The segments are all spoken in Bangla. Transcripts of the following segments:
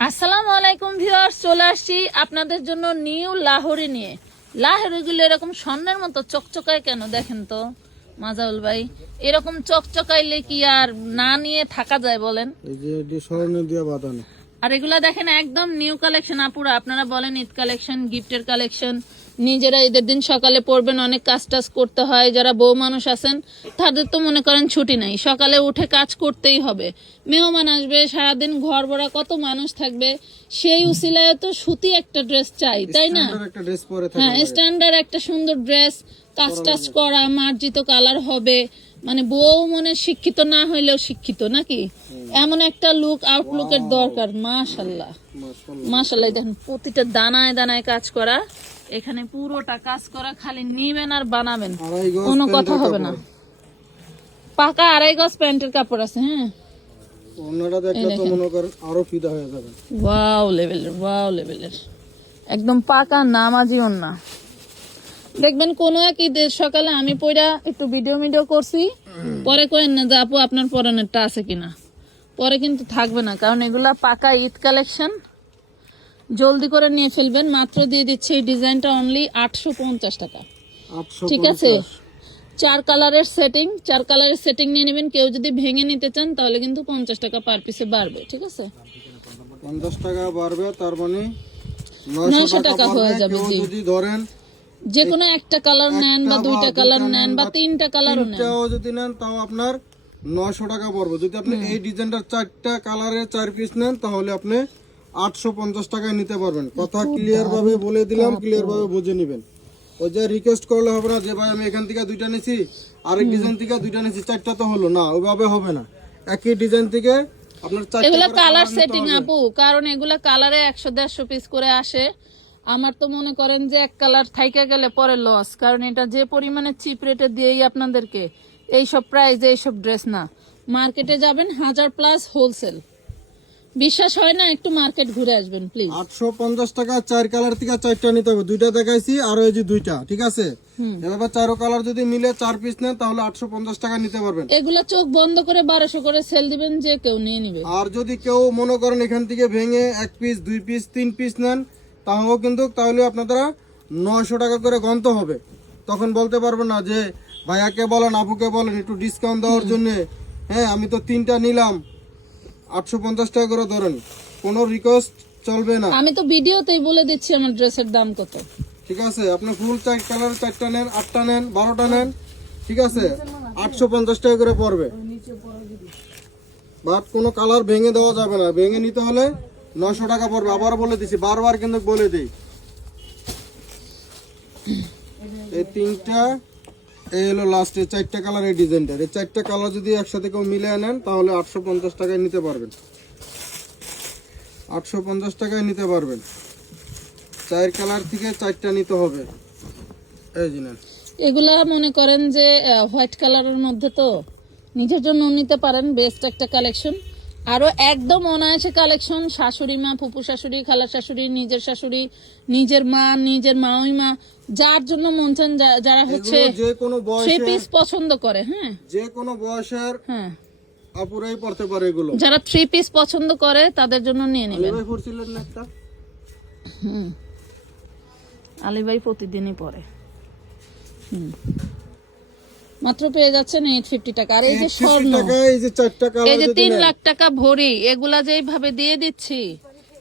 আসসালামু আলাইকুম ভিউয়ার্স চলে আসছি আপনাদের জন্য নিউ লাহোরি নিয়ে। লাহোরিগুলো এরকম স্বর্ণের মতো চকচকায় কেন দেখেন তো? মাজাউল ভাই এরকম চকচকাইলে কি আর না নিয়ে থাকা যায় বলেন? আর এগুলা দেখেন একদম নিউ কালেকশন আপুরা আপনারা বলেন ঈদ কালেকশন গিফটের কালেকশন নিজেরা ঈদের দিন সকালে পড়বেন অনেক কাজ টাজ করতে হয় যারা বউ মানুষ আছেন তাদের তো মনে করেন ছুটি নাই। সকালে উঠে কাজ করতেই হবে। মেহমান আসবে সারাদিন ঘর ভরা কত মানুষ থাকবে সেই উসিলায় তো সুতি একটা ড্রেস চাই তাই না? হ্যাঁ স্ট্যান্ডার্ড একটা সুন্দর ড্রেস কাজ টাজ করা মার্জিত কালার হবে। মানে বউ মনে শিক্ষিত না হইলেও শিক্ষিত নাকি? এমন একটা লুক আউটলুকের দরকার মাশাল্লাহ। মাশাল্লাহ। দেখেন প্রতিটা দানায় দানায় কাজ করা। এখানে পুরোটা কাজ করা খালি নিবেন আর বানাবেন। কোনো কথা হবে না। পাকা আড়াই গজ প্যান্টের কাপড় আছে হ্যাঁ? অন্যটা দেখলে তো মনে করেন আরও ফিদা হয়ে যাবে। ওয়াও লেভেলের ওয়াও লেভেলের। একদম পাকা নামাজি না দেখবেন কোন এক ঈদের সকালে আমি পয়রা একটু ভিডিও ভিডিও করছি পরে কয়েন না যে আপু আপনার পরনেরটা আছে কিনা। পরে কিন্তু থাকবে না কারণ এগুলা পাকা ঈদ কালেকশন। জলদি করে নিয়ে ফেলবেন। মাত্র দিয়ে দিচ্ছে এই ডিজাইনটা অনলি আটশো পঞ্চাশ টাকা। ঠিক আছে? চার কালারের সেটিং চার কালারের সেটিং নিয়ে নেবেন। কেউ যদি ভেঙে নিতে চান তাহলে কিন্তু পঞ্চাশ টাকা পার পিসে বাড়বে। ঠিক আছে? পঞ্চাশ টাকা বাড়বে তার মানে 900 নয়শো টাকা হয়ে যাবে, যদি ধরেন যে কোনো একটা কালার নেন বা দুইটা কালার নেন বা তিনটা কালারও নেন। যদি নেন তাও আপনার নয়শো টাকা পড়বে। যদি আপনি এই ডিজাইনটার চারটা কালারের চার পিস নেন তাহলে আপনি আটশো পঞ্চাশ টাকায় নিতে পারবেন। কথা ক্লিয়ার ভাবে বলে দিলাম ক্লিয়ার ভাবে বুঝে নিবেন। ওই যে রিকোয়েস্ট করলে হবে না যে ভাই আমি এখান থেকে দুইটা নিছি আরেক ডিজাইন থেকে দুইটা নিছি চারটা তো হলো। না ওইভাবে হবে না। একই ডিজাইন থেকে আপনার চারটা এগুলা কালার সেটিং আপু কারণ এগুলা কালারে একশো দেড়শো পিস করে আসে। আমার তো মনে করেন যে এক কালার থাইকা গেলে পরে লস কারণ এটা যে পরিমাণে চিপ রেটে দিয়েই আপনাদেরকে এইসব প্রাইস এইসব ড্রেস না। মার্কেটে যাবেন হাজার প্লাস হোলসেল বিশ্বাস হয় না একটু মার্কেট ঘুরে আসবেন প্লিজ আটশো পঞ্চাশ টাকা চার কালার থেকে চারটা নিতে হবে। দুইটা দেখাইছি আর এই যে দুইটা ঠিক আছে? এভাবে চারো কালার যদি মিলে চার পিস নেন তাহলে আটশো পঞ্চাশ টাকা নিতে পারবেন। এগুলা চোখ বন্ধ করে বারোশো করে সেল দিবেন যে কেউ নিয়ে নিবে। আর যদি কেউ মনে করেন এখান থেকে ভেঙে এক পিস দুই পিস তিন পিস নেন তাহলেও কিন্তু তাহলে আপনারা নয়শো টাকা করে গন্ত হবে। তখন বলতে পারবেন না যে ভাইয়াকে বলেন আপুকে বলেন একটু ডিসকাউন্ট দেওয়ার জন্য। হ্যাঁ আমি তো তিনটা নিলাম আটশো পঞ্চাশ টাকা করে ধরেন। কোনো রিকোয়েস্ট চলবে না। আমি তো ভিডিওতেই বলে দিচ্ছি আমার ড্রেসের দাম কত। ঠিক আছে আপনি ফুল চার কালার চারটা নেন আটটা নেন বারোটা নেন ঠিক আছে আটশো পঞ্চাশ টাকা করে পড়বে। বাট কোনো কালার ভেঙে দেওয়া যাবে না। ভেঙে নিতে হলে নশো টাকা পড়বে। আবার বলে দিছি বারবার কিন্তু বলে দিই। এই তিনটা এই হলো লাস্টে চারটা কালার এই ডিজাইনটার এই চারটা কালার যদি একসাথে কেউ মিলে নেন, তাহলে আটশো পঞ্চাশ টাকায় নিতে পারবেন। আটশো পঞ্চাশ টাকায় নিতে পারবেন। চার কালার থেকে চারটা নিতে হবে। এই জিনিস এগুলা মনে করেন যে হোয়াইট কালারের মধ্যে তো নিজের জন্য নিতে পারেন বেস্ট একটা কালেকশন আরও একদম অনায়াসে কালেকশন শাশুড়ি মা ফুপু শাশুড়ি খালা শাশুড়ি নিজের শাশুড়ি নিজের মা নিজের মাওই মা যার জন্য মন চান যারা হচ্ছে যে কোনো থ্রি পিস পছন্দ করে হ্যাঁ। যে কোনো বয়সের হ্যাঁ। আপুরাই পড়তে পারে এগুলো। যারা থ্রি পিস পছন্দ করে তাদের জন্য নিয়ে নেবেন। ভাই পড়ছিলেন না একটা? হুম। আলিভাই প্রতিদিনই পরে হুম। মাত্র পেয়ে যাচ্ছেন এইট ফিফটি টাকা। আর এই যে স্বর্ণ এই যে চারটা এই যে তিন লাখ টাকা ভরি এগুলা যে এইভাবে দিয়ে দিচ্ছি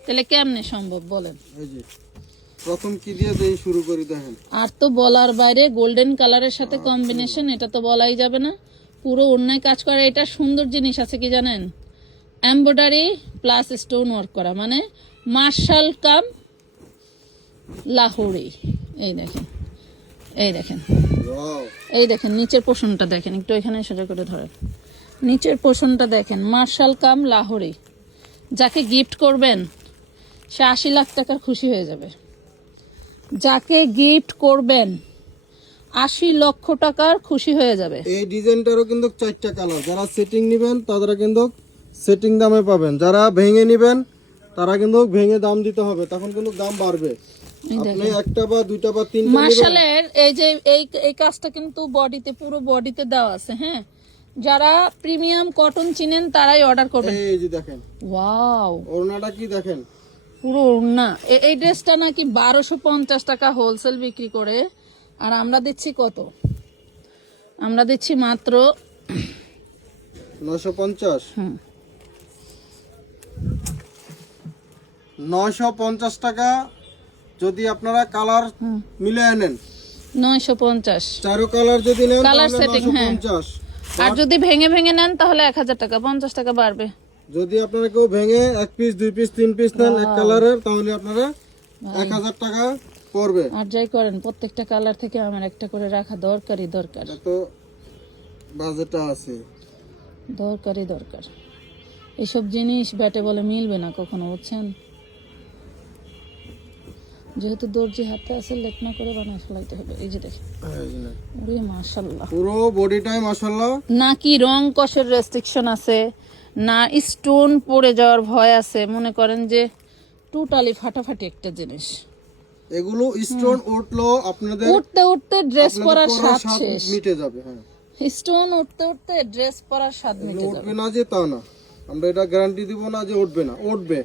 তাহলে কেমনে সম্ভব বলেন? প্রথম কি দিয়ে দেই শুরু করি দেখেন। আর তো বলার বাইরে গোল্ডেন কালারের সাথে কম্বিনেশন এটা তো বলাই যাবে না। পুরো অন্যায় কাজ করা এটা সুন্দর জিনিস আছে কি জানেন? এমব্রয়ডারি প্লাস স্টোন ওয়ার্ক করা মানে মার্শাল কাম লাহোরি। এই দেখেন এই দেখেন। এই দেখেন, নিচের পোষণটা দেখেন, একটু এখানে সোজা করে ধরেন নিচের পোষণটা দেখেন, মার্শাল কাম লাহোরি। যাকে গিফট করবেন, সে আশি লাখ টাকার খুশি হয়ে যাবে। যাকে গিফট করবেন, আশি লক্ষ টাকার খুশি হয়ে যাবে। এই ডিজাইনটারও কিন্তু চারটা কালার যারা সেটিং নেবেন তারা কিন্তু সেটিং দামে পাবেন। যারা ভেঙে নেবেন, তারা কিন্তু ভেঙে দাম দিতে হবে। তখন কিন্তু দাম বাড়বে। আপনি একটা বা দুইটা বা তিনটা মার্শালের এই যে এই এই কাজটা কিন্তু বডিতে পুরো বডিতে দেওয়া আছে হ্যাঁ? যারা প্রিমিয়াম কটন চিনেন তারাই অর্ডার করবেন। এই যে দেখেন। ওয়াও। ওড়নাটা কি দেখেন? পুরো না এই ড্রেসটা নাকি বারোশো পঞ্চাশ টাকা হোলসেল বিক্রি করে। আর আমরা দিচ্ছি কত? আমরা দিচ্ছি মাত্র নশো পঞ্চাশ। নয়শো পঞ্চাশ টাকা যদি আপনারা কালার। মিলে আনেন নয়শো পঞ্চাশ। চারো কালার যদি নেন setting, নশো হ্যাঁ। পঞ্চাশ। আর যদি ভেঙে ভেঙে নেন তাহলে এক হাজার টাকা পঞ্চাশ টাকা বাড়বে। যদি আপনারা কেউ ভেঙে এক পিস দুই পিস তিন পিস নেন এক কালারের তাহলে আপনারা এক হাজার টাকা পড়বে। আর যাই করেন প্রত্যেকটা কালার থেকে আমার একটা করে রাখা দরকারই দরকার। তো বাজেটটা আছে। দরকারই দরকার। এসব জিনিস ব্যাটে বলে মিলবে না কখনো বুঝছেন? যেহেতু দর্জি হাতে আছে লেট না করে বানায় ফেলাইতে হবে। এই যে না। ওরে মাশাল্লাহ পুরো বডিটাই মাসাল্লাহ না কি রং কষের রেস্ট্রিকশন আছে না স্টোন পড়ে যাওয়ার ভয় আছে মনে করেন যে টোটালি ফাটাফাটি একটা জিনিস। এগুলো স্টোন উঠল আপনাদের উঠতে উঠতে ড্রেস পরার স্বাদ শেষ। মিটে যাবে হ্যাঁ। স্টোন উঠতে উঠতে ড্রেস পরার স্বাদ মিটে যাবে। উঠবে না যে তা না। আমরা এটা গ্যারান্টি দিব না যে উঠবে না উঠবে।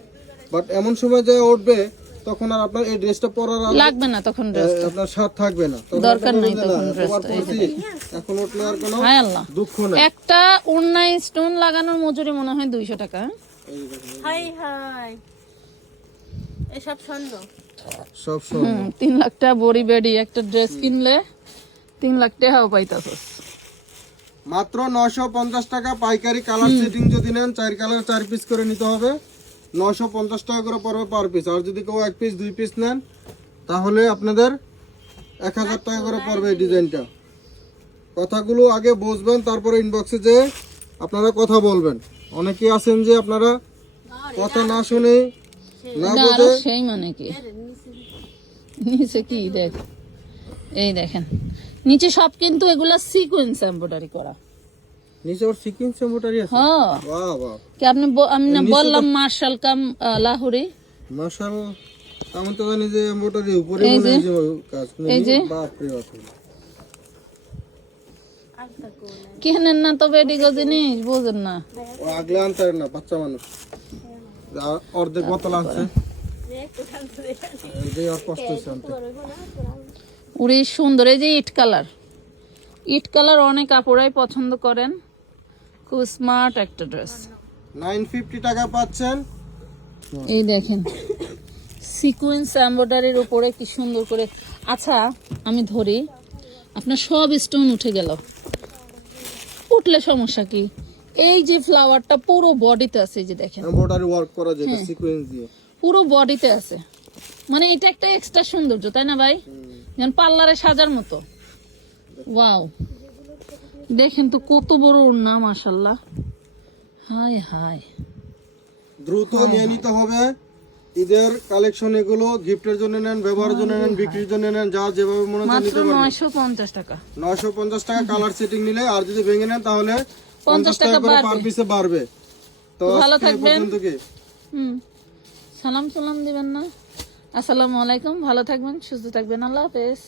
বাট এমন সময় যে উঠবে তখন আর আপনার এই ড্রেসটা পরার লাগবে না তখন ড্রেস আপনার থাকবে না। দরকার নাই তখন এতবার ড্রেসটা, এই যে পরছি, এখন উঠলে আর কোনো হায় আল্লাহ। দুঃখ নেই। একটা স্টোন লাগানোর মজুরি মনে হয় দুইশো টাকা। Hi hi. এসব স্বর্ণ। সব লাখ টাকা বড়ি বেডি একটা ড্রেস কিনলে তিন লাখ টাকাও পাইতাছস। মাত্র নশো পঞ্চাশ টাকা পাইকারি কালার সেটিং যদি নেন চার কালার চার পিস করে নিতে হবে। নশো পঞ্চাশ টাকা করে পড়বে পার পিস আর যদি কেউ এক পিস দুই পিস নেন তাহলে আপনাদের এক হাজার টাকা করে পড়বে এই ডিজাইনটা। কথাগুলো আগে বুঝবেন তারপরে ইনবক্সে যে আপনারা কথা বলবেন। অনেকেই আছেন যে আপনারা কথা না শুনে না না সেই মানে কি নিচে কি? দেখ। এই দেখেন। নিচে সব কিন্তু এগুলা সিকোয়েন্স এমব্রয়ডারি করা। নিচে ওর আছে? হ্যাঁ। বাহ বাহ কি আপনি আমি না বললাম মার্শাল কাম লাহোরি। মার্শাল আমি তো জানি যে উপরে মনে হয় যে কাজ এই যে। বাপ রে বাপ। কেনেন না তো বেডিগো জিনিস বুঝেন না। ও আগলে আনতে না বাচ্চা মানুষ। অর্ধেক বোতল আনছে। উড়ি সুন্দর এই যে ইট কালার। ইট কালার অনেক কাপড়াই পছন্দ করেন। খুব স্মার্ট একটা ড্রেস নাইন ফিফটি টাকা পাচ্ছেন। এই দেখেন সিকোয়েন্স এমব্রয়ডারির উপরে কি সুন্দর করে। আচ্ছা আমি ধরি আপনার সব স্টোন উঠে গেল। উঠলে সমস্যা কি? এই যে ফ্লাওয়ারটা পুরো বডিতে আছে যে দেখেন। এম্বোটারি ওয়ার্ক করা যেটা হ্যাঁ। সিকোয়েন্স দিয়ে। পুরো বডিতে আছে। মানে এটা একটা এক্সট্রা সৌন্দর্য তাই না ভাই? যেন পার্লারে সাজার মতো। ওয়াও দেখেন তো কত বড় ওড়না মাশাল্লাহ হাই হাই দ্রুত নিয়ে নিতে হবে। ঈদের কালেকশন এগুলো গিফটের জন্য নেন ব্যবহারের জন্য নেন বিক্রির জন্য নেন যা যেভাবে মনে হয় মাত্র নিতে পারবেন। নয়শো পঞ্চাশ টাকা। নয়শো পঞ্চাশ টাকা কালার সেটিং নিলে আর যদি ভেঙে নেন তাহলে পঞ্চাশ পঞ্চাশ টাকা টাকা করে পার পিসে বাড়বে। তো ভালো থাকবেন। হুম। সালাম সালাম দিবেন না। আসসালামু আলাইকুম। ভালো থাকবেন সুস্থ থাকবেন। আল্লাহ হাফেজ।